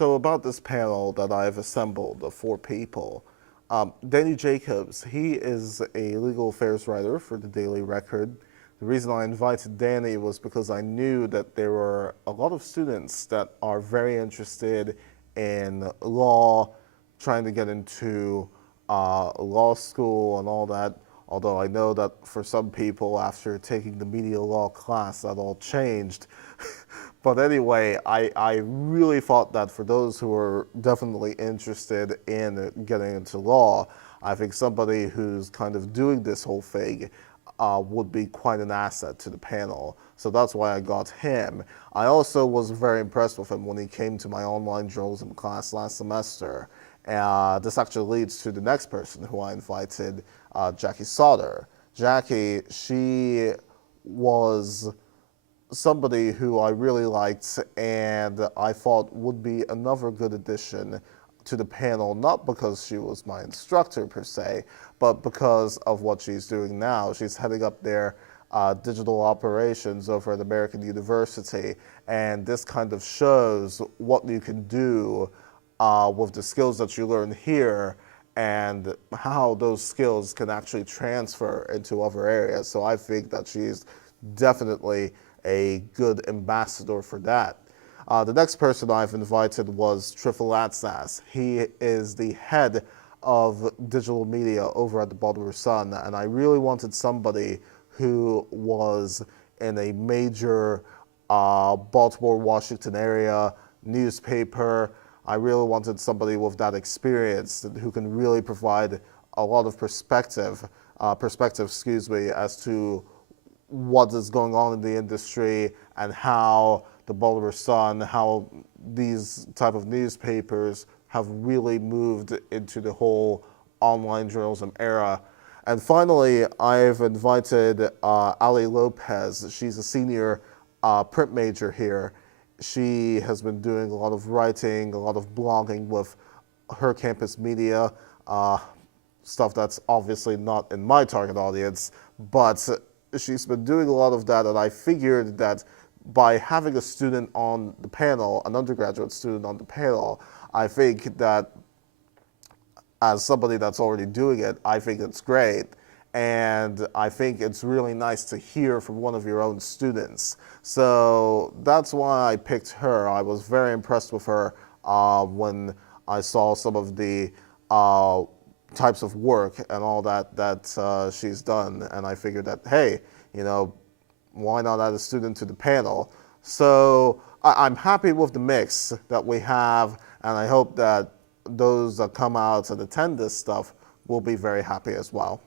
So about this panel that I've assembled of 4 people, Danny Jacobs, he is a legal affairs writer for the Daily Record. The reason I invited Danny was because I knew that there were a lot of students that are very interested in law, trying to get into law school and all that. Although I know that for some people, after taking the media law class, that all changed. But anyway, I really thought that for those who are definitely interested in getting into law, I think somebody who's kind of doing this whole thing would be quite an asset to the panel. So that's why I got him. I also was very impressed with him when he came to my online journalism class last semester. This actually leads to the next person who I invited, Jackie Sauter. Jackie, she was somebody who I really liked and I thought would be another good addition to the panel, not because she was my instructor per se, but because of what she's doing now. She's heading up their digital operations over at American University, and this kind of shows what you can do with the skills that you learn here and how those skills can actually transfer into other areas. So I think that she's definitely a good ambassador for that. The next person I've invited was Trifalatsas. He is the head of digital media over at the Baltimore Sun, and I really wanted somebody who was in a major Baltimore, Washington area newspaper. I really wanted somebody with that experience who can really provide a lot of perspective, as to what is going on in the industry and how the Baltimore Sun, how these type of newspapers have really moved into the whole online journalism era. And finally, I've invited Ali Lopez. She's a senior print major here. She has been doing a lot of writing, a lot of blogging with her campus media, stuff that's obviously not in my target audience, but she's been doing a lot of that, and I figured that by having a student on the panel, an undergraduate student on the panel, I think that as somebody that's already doing it, I think it's great. And I think it's really nice to hear from one of your own students. So that's why I picked her. I was very impressed with her when I saw some of the types of work and all that she's done. And I figured that, hey, you know, why not add a student to the panel? So I'm happy with the mix that we have, and I hope that those that come out and attend this stuff will be very happy as well.